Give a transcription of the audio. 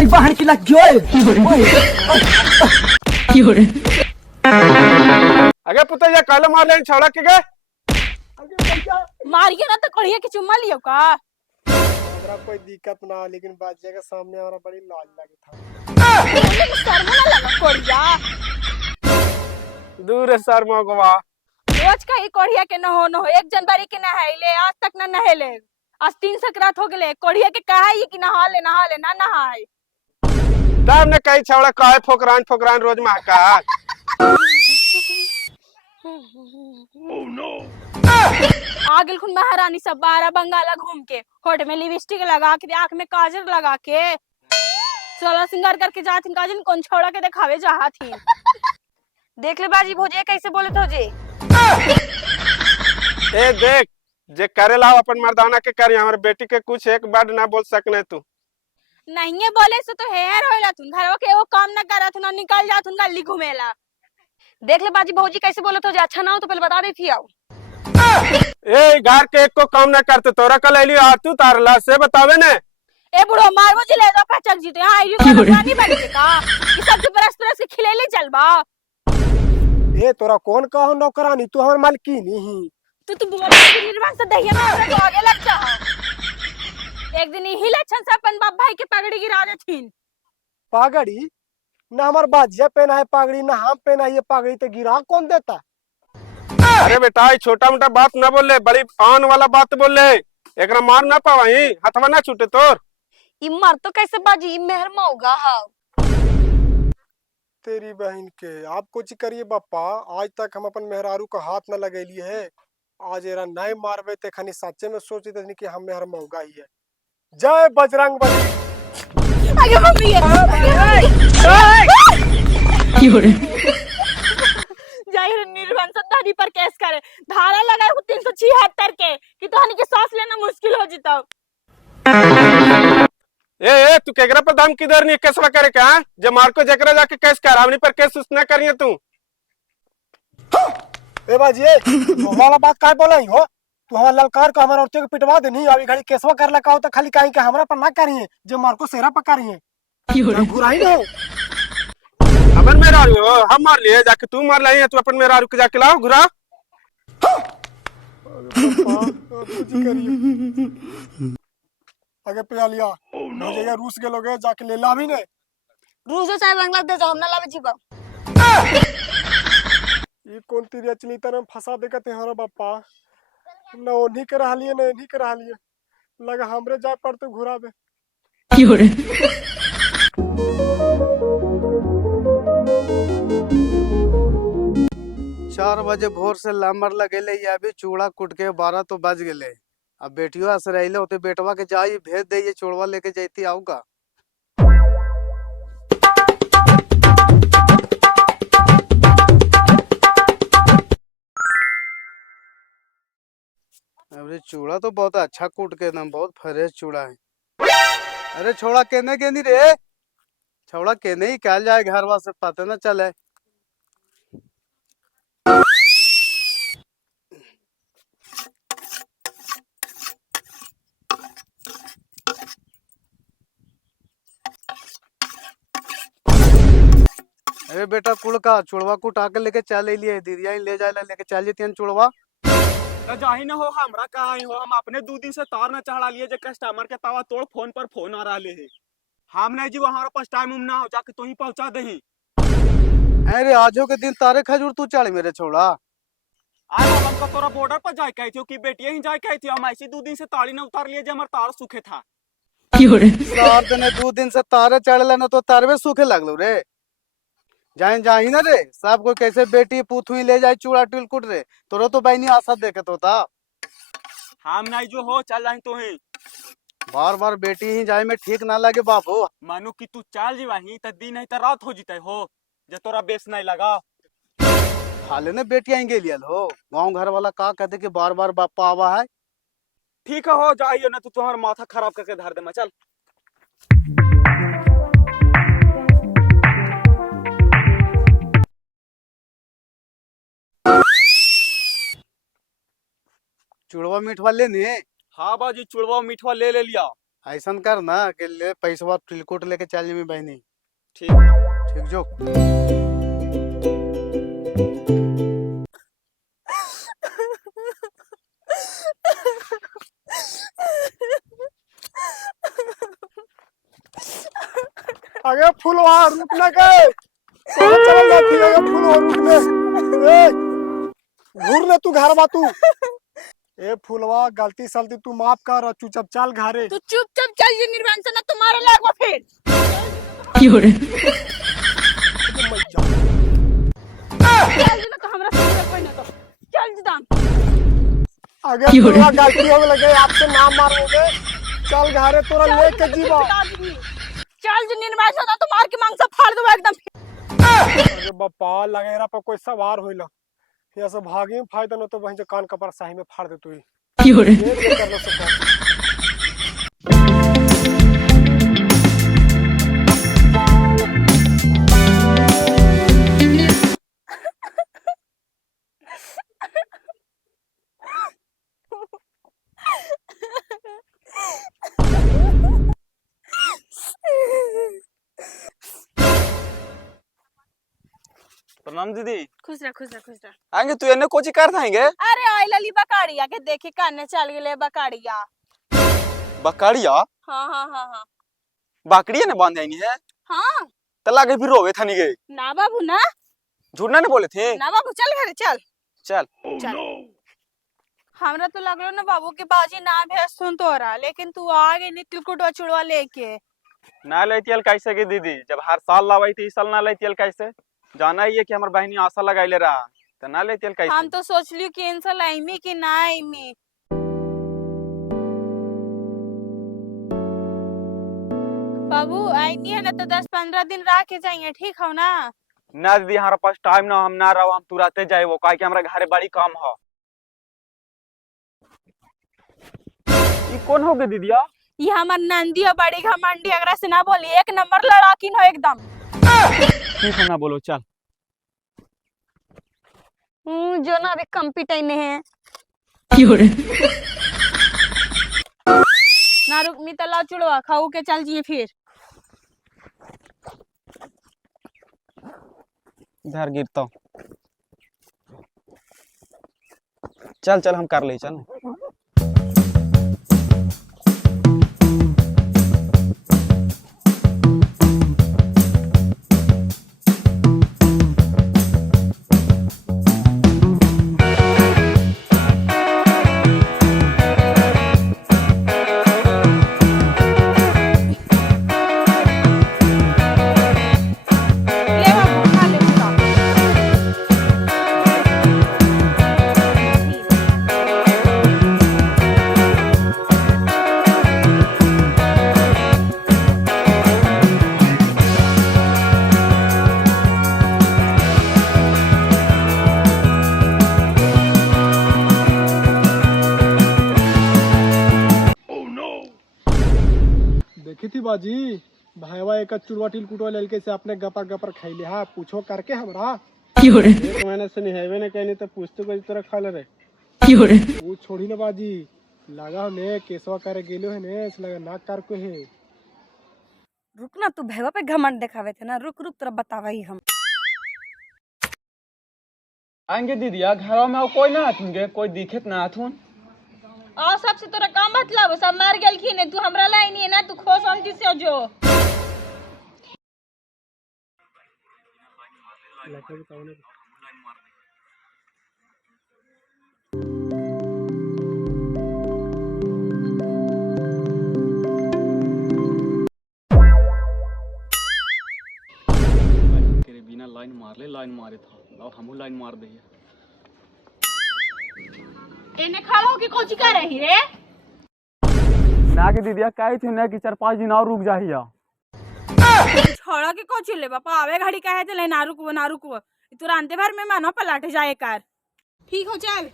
तेरी बहन की लग गयो। अगे पुत्र ये काले मार ले छौड़ा के गए। मारिए ना तो कढ़िया के चुम्मा लियो का। हमरा कोई दिक्कत ना, लेकिन बाजिया के सामने हमरा बड़ी लाज लगे था। शर्म ना लगा कढ़िया। दूर है सर मगवा। रोज का ही कढ़िया के न हो एक जनवरी के नहाइले आज तक ना नहेले। आज 3 सकरात हो गए कढ़िया के कहा कि नहा ले ना नहाए। तब ने कई छौड़ा काहे फोकरान रोज महका। आ गेलखुन महारानी सब 12 बंगाला घूम के, होठ में लिपस्टिक लगा के, आंख में काजल लगा के, सोलह सिंगार करके जाथिन। काजल कौन छोड़ा के दिखावे जाथिन। देख ले बाजी भोजे कैसे बोले तो जे। ए देख जे करे लाओ अपन मर्दाना के कर, हमारे बेटी के कुछ एक बार ना बोल सकने तू। नहीं बोले से तो हेयर होइला तुन घरवा के वो काम ना करत ना निकल जाथुन गली घुमेला। देख ले बाजी भौजी कैसे बोले तो जे। अच्छा ना हो तो पहले बता देती आओ। ए घर के एक को काम ना करते तोरा कल एली आ तू तारला से बतावे ने। ए बुढ़ो मारबो जिले दो पचक जीते। हां ये तो रानी बन के का कि सब बरस बरस के खिलेले चलबा। ए तोरा कौन कहो नौकरानी, तू हमर मालकिनी ही। तू बोल के निर्वाण से दहिया में तो आगे लग जा। एक दिन ही लक्षण से अपन बाप भाई के पगड़ी गिरा देथिन। पागड़ी ना हमार बाजिया पहना है पागड़ी, ना हम पहना है पागड़ी, तो गिरा कौन देता। अरे बेटा छोटा मोटा बात ना बोले, बड़ी आन वाला बात बोले। एकरा मार ना पावही, हथवा ना छूटे तोर। ई मर तो कैसे बाजी मेहर मौगा हां। तेरी बहन के आप कुछ करिए बापा, आज तक हम अपन मेहरारू का हाथ न लगेली है। आज एरा नहीं मारबे ते खनी सच्चे में सोची तनी कि हम मेहर मौगा ही है। जय बजरंग बली। आगे मम्मी जाहिर निर्वाण से दादी पर केस करे। धारा लगाए 376 के कि तोहनी के सांस लेना मुश्किल हो जिता। ए तू केकरा पर दाम किधर नहीं केसवा करे का जे मार को जकरा जाके केस कर, हमनी पर केस उसने करिए तू। ए बाजी तू वाला बात काय बोलाई हो। तू हमार ललकार को हमार औरते को पिटवा देनी, अभी घड़ी केसवा कर लगा हो तो खाली कहीं के हमरा पर ना करिए जे मार को सेरा पका रही है। बुराई ना हो। हमन मेहरारू हो, हम मार लिए जाके तू मार लाई है। तू अपन मेहरारू के जाके लाओ घुरा। आगे पिया लिया मुझे रूस के लोग जाके ले ला भी ने। रूस चाहे बांग्लादेश हम ना लावे जीवा। ये कौन तेरी चली तरह फंसा देगा ते हमारा बापा। ना ओनी के रह लिए ना इन्हीं के रह लिए, लगा हमरे जा पर तो घुरा दे। 4 बजे भोर से लामर लगेले, ये अभी चूड़ा कुट के 12 तो बज गए। अब बेटियो असरैले होते बेटवा के जाई भेज दे, ये चूड़वा लेके जाती आऊगा। अरे चूड़ा तो बहुत अच्छा कूट के एकदम बहुत फ्रेश चूड़ा है। अरे छोड़ा केने गेनी रे, छोड़ा केने ही क्या जाए घरवा से पता न चले। अरे बेटा कुड़का चुड़वा कुटा के लेके चले लिए दीदिया ले जाए लेके चल जेती चुड़वा। जाही न हो हमरा कहा हो, हम अपने 2 दिन से तार न चढ़ा लिए जे कस्टमर के तावा तोड़ फोन पर फोन आ रहा है। हम नहीं जी हमारा पास टाइम ना हो, जाके तू ही पहुंचा दही। अरे आजो के दिन तारे खजूर तू चढ़ मेरे छोड़ा। आज हमका तोरा बॉर्डर पर जाए कही थी कि बेटिया ही जाए कही थी। हम ऐसी 2 दिन से ताड़ी न उतार लिए जे हमारा तार सूखे था। 2 दिन से तारे चढ़ला न तो तारवे सूखे लगलो रे। जाए जाही ना रे सब कोई कैसे बेटी पूथू ही ले जाए चूड़ा टिलकुट रे, तोरो तो बहनी आशा देखे तो था। हम नहीं जो हो चल जाए तो ही बार बार बेटी ही जाए में ठीक ना लगे बाबू। मानो कि तू चल जी वही तो दिन है तो रात हो जीते हो जे तोरा बेस नहीं लगा। खाले ने बेटियां गेलियल हो, गाँव घर वाला का कहते कि बार बार बापा आवा है। ठीक है हो जाइए ना, तू तुम्हारा माथा खराब करके धर दे। मैं चल चुड़वा मीठवा लेने। हाँ बाजी चुड़वा मीठवा ले लिया। ऐसा कर ना कि ले पैसा तिलकुट लेके चल जमी बहनी। ठीक है। ठीक जो। अगे फुलवा रुक ना गए, कहाँ चला जाती है? अगे फुलवा रुक ले, घूर ले तू घर बा तू। ए फुलवा गलती सलती तू माफ कर और चुपचाप चल घरे। तू चुपचाप चल ये निर्वाण से ना तुम्हारा लागवा फिर। चल ना तो हमरा से कोई ना तो चल जदान। अगे फुलवा गलती हो लगे आपसे ना मारोगे, चल घरे तोरा लेके जीवा। चल जो निर्वाण से ना तो मार के मांग सब फाड़ दो एकदम। अरे बापा लगेरा पर कोई सवार होइला, ये सब भागे में फायदा न तो वहीं से कान कपर साही में फाड़ दे तू ही। ये कर लो सब। प्रणाम दीदी। खुश रह खुश रह खुश रह। आएंगे तू एने कोची कर थाएंगे? अरे आई लली बकाड़िया के देखे काने चल गेले बकाड़िया। बकरिया? हाँ हाँ हाँ हाँ बकरिया ने बांध आईनी है? हाँ तला के फिर रोवे थानी गए। ना बाबू ना, झूठ ना बोले थे? ना बाबू चल घरे चल चल। चल। हमरा तो लगलो ना बाबू के बाजी ना भेज सुन तोरा, लेकिन तू आ गई नी तिलकुटवा चुड़वा लेके। ना लेतियल कैसे के दीदी? जब हर साल लावाई थी इस साल ना लेतियल कैसे? जाना ही है कि हमार बहनी आशा लगाइले रहा, तो ना लेतियल कैसे? हम तो सोच लियो कि इंसान आईमी कि ना आईमी। बाबू आईमी है ना तो 10-15 दिन रह के जाएंगे, ठीक हो ना? ना दीदी हमारा पास टाइम ना, हम ना रहो, हम तुरंते जाए वो काहे कि हमारा घरे बड़ी काम हो। ये कौन हो गए दीदिया? ये हमार नंदी है बड़ी घमंडी, अगरा से ना बोली, एक नंबर लड़ाकिन हो एकदम। ठीक है ना बोलो चल। जो ना अभी कंप्यूटर में है ना रुक मी तला चुड़वा खाऊ के चल जिए फिर। इधर गिरता हूँ। चल चल हम कर ले चल। ले बाबू खा ले पूरा। देखी थी बाजी भाईवा एक चुड़वा टिलकुटवा ललके से अपने गपर गपर खैले हा, पूछो करके हमरा। एक महीने से निहेवे ने कहनी तो पूछते को इस तरह खा ले रे। वो छोड़ी ना बाजी, लगा ने केसवा करे गेलो है ने, इस लगा नाक कर को है। रुक ना तू भैया पे घमंड दिखावे थे ना, रुक रुक तेरा बतावा ही हम। आएंगे दीदिया घरों में कोई ना आथुनगे, कोई दिखे ना आथुन। आ सबसे तोरा का मतलब, सब मर गेलखिन है, तू हमरा लाई नहीं है ना, तू खो शांति से जो। तेरे बिना लाइन मार ले, लाइन मारे था, लाओ हमू लाइन मार दे। एने खड़ा हो के कोची कर रही रे? ना के दीदिया कहे थे ना कि 4-5 दिन और रुक जाहिया। छोड़ा के कोची ले बापा, आवे घड़ी कहे थे ले ना रुकवो तुरंते भर में मानो पलट जाए कर। ठीक हो चल।